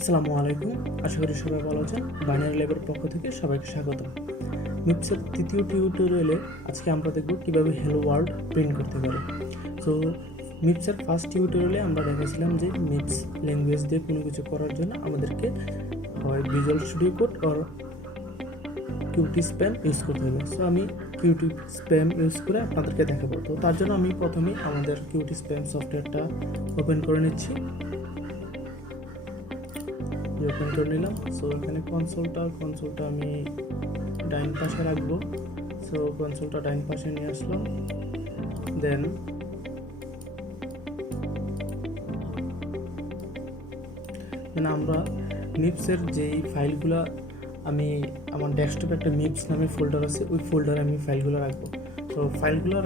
আসসালামু আলাইকুম, আশা করি সবাই ভালো আছেন। বাইনারি ল্যাবের পক্ষ থেকে সবাইকে স্বাগত। মিপসের তৃতীয় টিউটোরিয়ালে আজকে আমরা দেখব কিভাবে হ্যালো ওয়ার্ল্ড প্রিন্ট করতে পারে। সো মিপসের ফার্স্ট টিউটোরিয়ালে আমরা দেখেছিলাম যে মিপস ল্যাঙ্গুয়েজ দিয়ে কোনো কিছু করার জন্য আমাদেরকে হয় ভিজুয়াল স্টুডিও কোড আর কিউটি স্প্যাম ইউজ করতে হবে। সো আমি কিউটি স্প্যাম ইউজ করে আপনাদেরকে দেখাবো। তো তার জন্য আমি প্রথমেই আমাদের কিউটি স্প্যাম সফটওয়্যারটা ওপেন করে নিচ্ছি। ওপেন করে নিলাম। সো এখানে কনসোলটা আমি ডাইন পাশে রাখবো। সো কনসোলটা ডাইন পাশে নিয়ে আসলাম। দেন আমরা মিপসের যেই ফাইলগুলো আমি আমার ডেস্কটপে একটা মিপস নামে ফোল্ডার আছে, ওই ফোল্ডারে আমি ফাইলগুলো রাখবো। তো ফাইলগুলো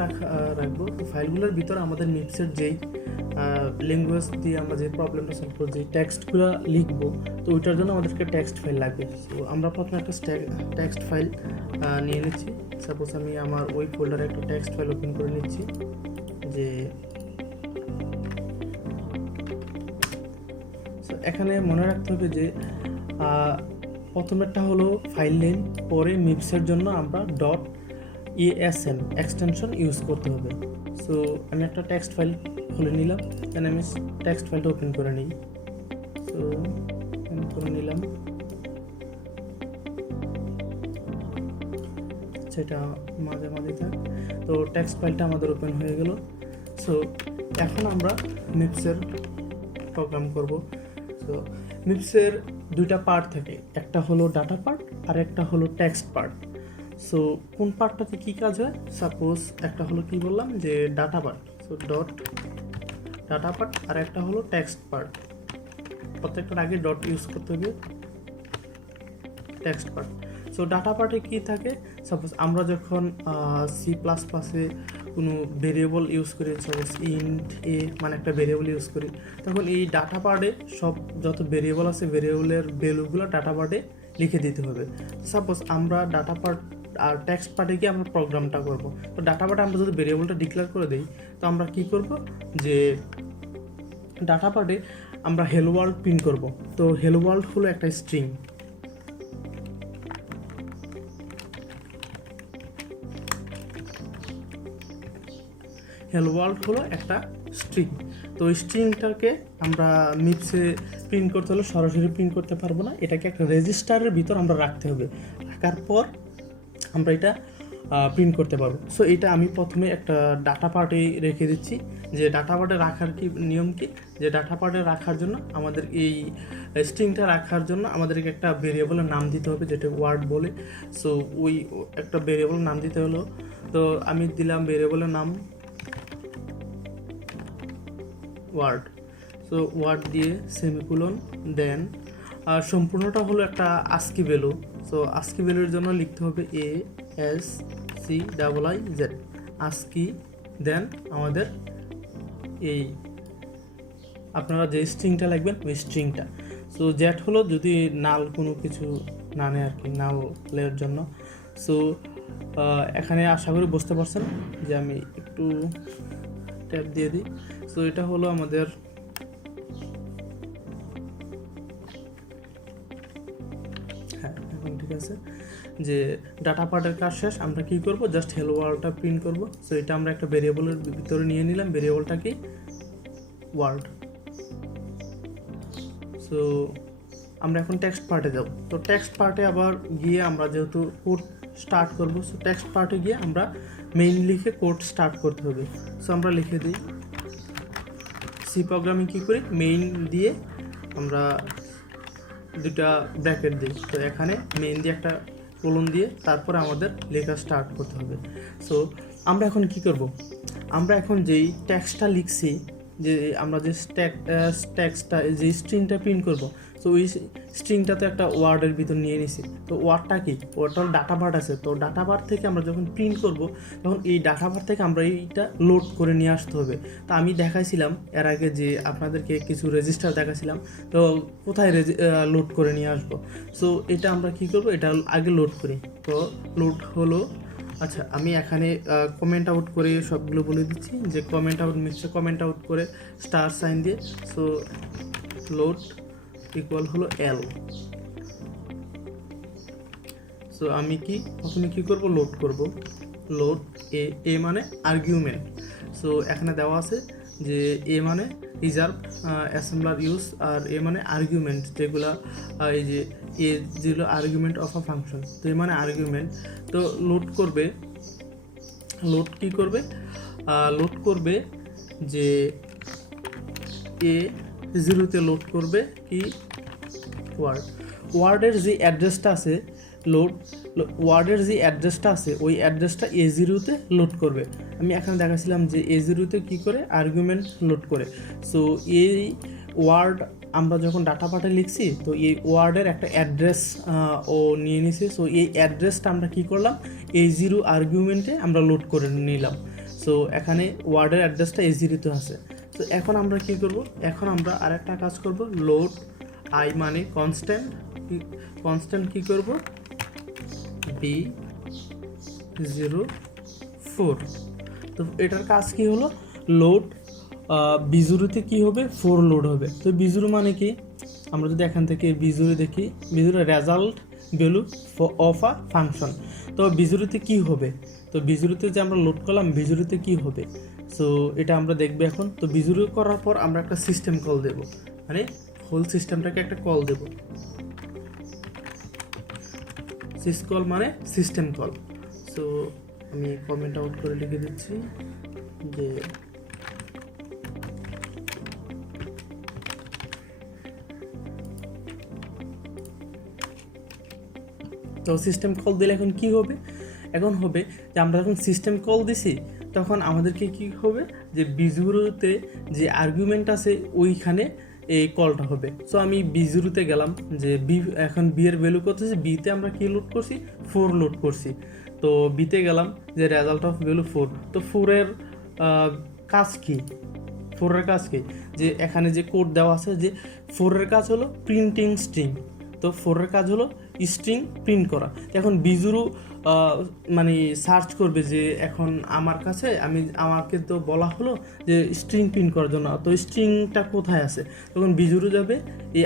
রাখবো। তো ফাইলগুলোর ভিতরে আমাদের মিপসের যেই ল্যাঙ্গুয়েজ দিয়ে আমরা যে প্রবলেমটা সলভ করবো, যে টেক্সটগুলো লিখবো, তো ওইটার জন্য আমাদেরকে টেক্সট ফাইল লাগবে। তো আমরা প্রথমে একটা টেক্সট ফাইল নিয়ে নিচ্ছি। সাপোজ আমি আমার ওই ফোল্ডারে একটা টেক্সট ফাইল ওপেন করে নিচ্ছি। যে এখানে মনে রাখতে হবে যে প্রথমেরটা হলো ফাইল নেম, পরে মিপসের জন্য আমরা .asm এক্সটেনশন ইউজ করতে হবে। সো আমি একটা টেক্সট ফাইল খুলে নিলাম। দেন আমি টেক্সট ফাইলটা ওপেন করে নিই। সো ওপেন করে নিলাম। সেটা মাঝে মাঝে থাক। তো টেক্সট ফাইলটা আমাদের ওপেন হয়ে গেল। সো এখন আমরা মিপসের প্রোগ্রাম করব। সো মিপসের দুইটা পার্ট থাকে, একটা হলো ডাটা পার্ট আর একটা হলো টেক্সট পার্ট। সো কোন পার্টটাতে কী কাজ হয়, সাপোজ একটা হলো কি বললাম যে data part. So data part আর একটা হলো টেক্সট পার্ট। প্রত্যেকটার আগে ডট ইউজ করতে হবে। Text part. সো ডাটা পার্টে কী থাকে, সাপোজ আমরা যখন C++-এ কোনো ভেরিয়েবল ইউজ করি, সাপোজ ইন্ট এ মানে একটা ভেরিয়েবল ইউজ করি, তখন এই ডাটা পার্টে সব যত ভেরিয়েবল আছে ভেরিয়েবলের ভ্যালুগুলো ডাটা পার্টে লিখে দিতে হবে। সাপোজ আমরা ডাটা পার্ট আর টেক্সট পার্টে গিয়ে আমরা প্রোগ্রামটা করব। তো ডাটা পার্টে আমরা যদি ভেরিয়েবলটা ডিক্লেয়ার করে দিই, তো আমরা কি করব যে ডাটা পার্টে আমরা হেলো ওয়ার্ল্ড প্রিন্ট করব। তো হেলো ওয়ার্ল্ড হলো একটা স্ট্রিং। হেলো ওয়ার্ল্ড হলো একটা স্ট্রিং। তো ওই স্ট্রিংটাকে আমরা মিপসে প্রিন্ট করতে হলে সরাসরি প্রিন্ট করতে পারবো না, এটাকে একটা রেজিস্টারের ভিতর আমরা রাখতে হবে। রাখার পর আমরা এটা প্রিন্ট করতে পারবো। সো এটা আমি প্রথমে একটা ডাটা পার্টে রেখে দিচ্ছি। যে ডাটা পার্টে রাখার কি নিয়ম কি, যে ডাটা পার্টে রাখার জন্য আমাদের এই স্ট্রিংটা রাখার জন্য আমাদেরকে একটা ভেরিয়েবলের নাম দিতে হবে, যেটা ওয়ার্ড বলে। সো ওই একটা ভেরিয়েবলের নাম দিতে হলো। তো আমি দিলাম ভেরিয়েবলের নাম ওয়ার্ড। সো ওয়ার্ড দিয়ে সেমিকোলন, দেন সম্পূর্ণটা হলো একটা আস্কি ভ্যালু। সো আস্কি ভ্যালুর জন্য লিখতে হবে ASCIIZ আস্কি। দেন আমাদের এই আপনারা যে স্ট্রিংটা লিখবেন ওই স্ট্রিংটা। সো জ্যাট হলো যদি নাল কোনো কিছু না নেয় আর কি, নালের জন্য। সো এখানে আশা করি বুঝতে পারছেন যে আমি একটু ট্যাব দিয়ে দিই। সো এটা হলো আমাদের এখন ঠিক আছে। যে ডাটা পার্টের কাজ শেষ, আমরা কি করব, জাস্ট হেলো ওয়ার্ল্ডটা প্রিন্ট করব। সো এটা আমরা একটা ভেরিয়েবলের ভিতরে নিয়ে নিলাম, ভেরিয়েবলটা কি ওয়ার্ল্ড। সো আমরা এখন টেক্সট পার্টে যাব। তো টেক্সট পার্টে আবার গিয়ে আমরা যেহেতু কোড স্টার্ট করব, সো টেক্সট পার্টে গিয়ে আমরা মেইন লিখে কোড স্টার্ট করতে হবে। সো আমরা লিখে দিই সি প্রোগ্রামিং কী করি, মেইন দিয়ে আমরা দুটা ব্র্যাকেট দিই। তো এখানে মেইন দিয়ে একটা কোলন দিয়ে তারপরে আমাদের লেখা স্টার্ট করতে হবে। সো আমরা এখন কি করব, আমরা এখন যেই টেক্সটটা লিখছি, যে আমরা যে টেক্সটটা যে স্ট্রিংটা প্রিন্ট করব, সো ওই স্ট্রিংটা তো একটা ওয়ার্ডের ভিতর নিয়ে নিছি। তো ওয়ার্ডটা কি, ওয়ার্ডটা ডাটা পার্ট আছে। তো ডাটা পার্ট থেকে আমরা যখন প্রিন্ট করব, তখন এই ডাটা পার্ট থেকে আমরা এইটা লোড করে নিয়ে আসতে হবে। তো আমি দেখাইছিলাম এর আগে যে আপনাদেরকে কিছু রেজিস্টার দেখাইছিলাম, তো কোথায় লোড করে নিয়ে আসবো। সো এটা আমরা কি করব, এটা আগে লোড করি। তো লোড হলো, আচ্ছা আমি এখানে কমেন্ট আউট করে সবগুলো বলে দিচ্ছি, যে কমেন্ট আউট মিক্সে কমেন্ট আউট করে স্টার সাইন দিয়ে। সো লোড ইকুয়াল হলো এল। সো আমি প্রথমে কি করব, লোড করব। লোড এ মানে আর্গুমেন্ট। সো এখানে দেওয়া আছে যে এ মানে রিজার্ভ অ্যাসেম্বলার ইউজ, আর এ মানে আর্গুমেন্ট, যেগুলা এই যে এ যেগুলো আর্গুমেন্ট অফ আ ফাংশন। তো এ মানে আর্গুমেন্ট। তো লোড করবে, লোড করবে যে এ জিরোতে লোড করবে কি ওয়ার্ডের যে অ্যাড্রেসটা আছে, ওয়ার্ডের যে অ্যাড্রেসটা আছে ওই অ্যাড্রেসটা এ জিরোতে লোড করবে। আমি এখানে দেখাচ্ছিলাম যে এ জিরোতে কী করে আর্গুমেন্ট লোড করে। সো এই ওয়ার্ড আমরা যখন ডাটা পাঠায় লিখছি, তো এই ওয়ার্ডের একটা অ্যাড্রেস ও নিয়ে নিছে। সো এই অ্যাড্রেসটা আমরা কী করলাম, এ জিরো আর্গুমেন্টে আমরা লোড করে নিলাম। সো এখানে ওয়ার্ডের অ্যাড্রেসটা এ জিরোতে আছে। তো এখন আমরা কী করব, এখন আমরা আরেকটা কাজ করব, লোড আই মানে কনস্ট্যান্ট কী করব, B04। তো এটার কাজ কি হলো, লোড B0তে কি হবে, 4 লোড হবে। তো B0 মানে কি, আমরা যদি এখান থেকে B0 দেখি, B0 result value of a function. তো B0তে কি হবে, তো B0তে যে আমরা লোড করলাম B0তে কি হবে, সো এটা আমরা দেখবো এখন। তো B0 করার পর আমরা একটা সিস্টেম কল দেব, মানে হোল সিস্টেমটাকে একটা কল দেব। সিসকল মানে সিস্টেম কল। সো আমি কমেন্ট আউট করে লিখে দিচ্ছি যে তো সিস্টেম কল দিলে এখন কি হবে, এখন হবে যে আমরা যখন সিস্টেম কল দিছি তখন আমাদেরকে কি হবে, যে B0তে যে আর্গুমেন্ট আছে ওইখানে এই কলটা হবে। সো আমি B0তে গেলাম, যে এখন বি এর ভ্যালু কত আছে, বিতে আমরা কি লোড করছি, 4 লোড করছি। তো বিতে গেলাম যে রেজাল্ট অফ ভ্যালু 4। তো 4-এর কাজ কি, 4-এর কাজ কি, যে এখানে যে কোড দেওয়া আছে যে 4-এর কাজ হলো প্রিন্টিং স্ট্রিং। তো 4-এর কাজ হলো স্ট্রিং প্রিন্ট করা। এখন B0 মানে সার্চ করবে যে এখন আমার কাছে আমাকে তো বলা হলো যে স্ট্রিং প্রিন্ট করার জন্য, তো স্ট্রিংটা কোথায় আছে, তখন B0 যাবে এই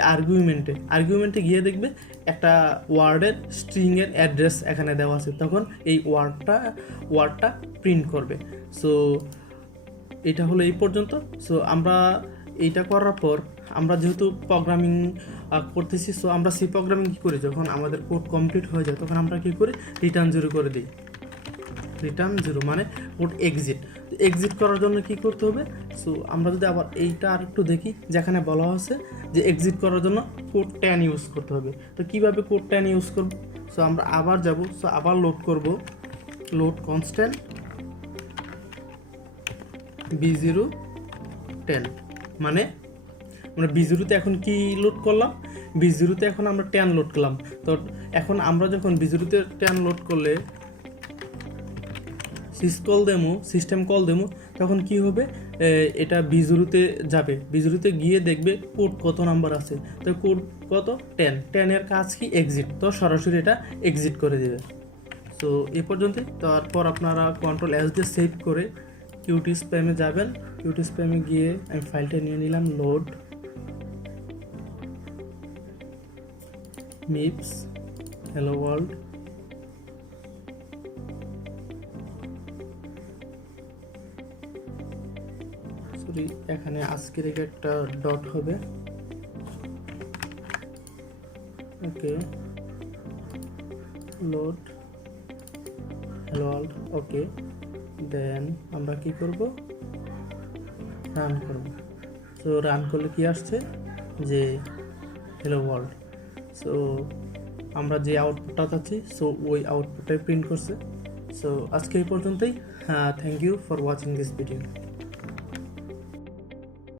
আর্গুমেন্টে গিয়ে দেখবে একটা ওয়ার্ডের স্ট্রিংয়ের অ্যাড্রেস এখানে দেওয়া আছে, তখন এই ওয়ার্ডটা প্রিন্ট করবে। সো এটা হলো এই পর্যন্ত। সো আমরা এইটা করার পর আমরা যেহেতু প্রোগ্রামিং করতেছি, সো আমরা সি প্রোগ্রামিং কী করি, যখন আমাদের কোড কমপ্লিট হয়ে যায় তখন আমরা কী করি, রিটার্ন 0 করে দিই। রিটার্ন 0 মানে কোড এক্সিট করার জন্য কি করতে হবে। সো আমরা যদি আবার এইটা আর একটু দেখি, যেখানে বলা আছে যে এক্সিট করার জন্য কোড 10 ইউজ করতে হবে। তো কীভাবে কোড 10 ইউজ করব, সো আমরা আবার যাব, সো আবার লোড করব, লোড কনস্ট্যান্ট B010, মানে আমরা B0তে এখন কি লোড করলাম, B0তে এখন আমরা 10 লোড করলাম। তো এখন আমরা যখন B0তে 10 লোড করলে সিস্টেম কল দেবো তখন কি হবে, এটা B0তে যাবে, B0তে গিয়ে দেখবে কোড কত নাম্বার আছে। তো কোড কত, 10-এর কাজ কি, এক্সিট। তো সরাসরি এটা এক্সিট করে দেবে। সো এ পর্যন্তই। তারপর আপনারা Ctrl+S দিয়ে সেভ করে কিউটি স্প্যামে যাবেন। কিউটি স্প্যামে গিয়ে আমি ফাইলটা নিয়ে নিলাম, load MIPS hello world। Sorry, এখানে আজকের একটা ডট হবে, ওকে, লোড hello world, ওকে। দেন আমরা কি করব, রান করব। সো রান করলে কি আসছে, যে hello world। সো আমরা যে আউটপুটটা চাচ্ছি, সো ওই আউটপুটটাই প্রিন্ট করছে। সো আজকে এই পর্যন্তই। Thank you for watching this video.